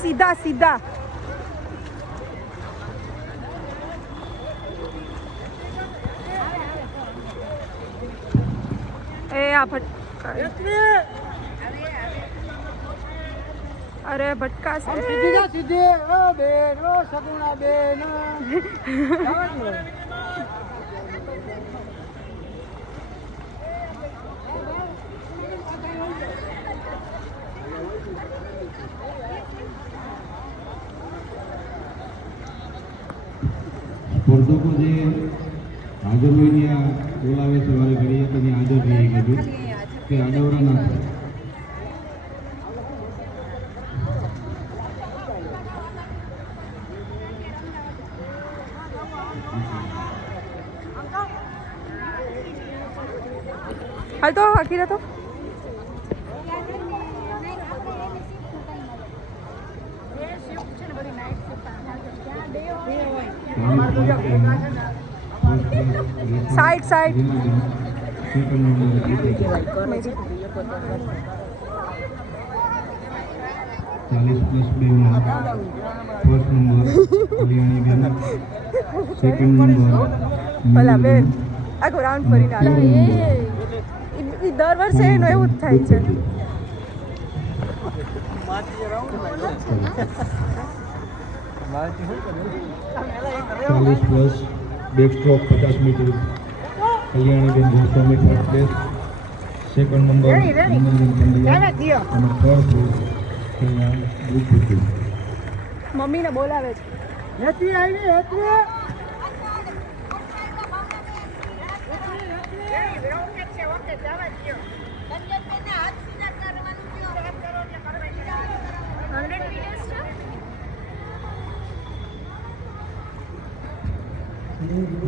सीधा सीधा ए आ भटका अरे भटका से सीधी सीधी ओ बेन ओ सगुना बेन સ્પર્ધકો જે હાજર હોઈને બોલાવે છે વારે ઘડીએ તો હાજર રહી ગયું કે આડવરા ના થાય. हाल तो अखीरा तो side side 40+2 first number Kalyani Ben second number ભલા બેન આખો રાઉન્ડ ફરીને આવે એ દર વર્ષે એનું એવું જ થાય છે. चालीस plus back stroke 50 metre Kalyani ben 200 metre place second number મમ્મીને બોલાવે છે. હેતી આવી હેતી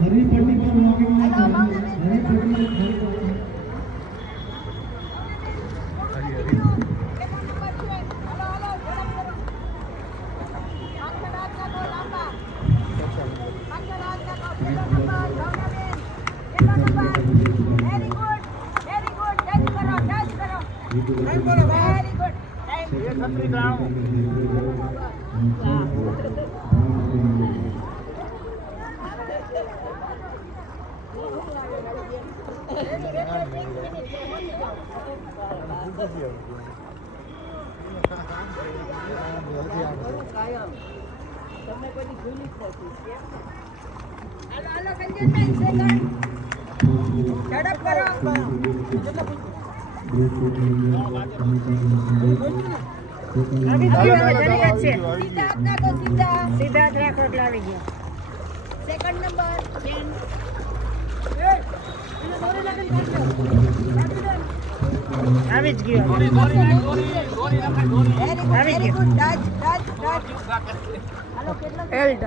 हरी पट्टी पर वॉकिंग हरी पट्टी આવી જ ગયો વેરી ગુડ.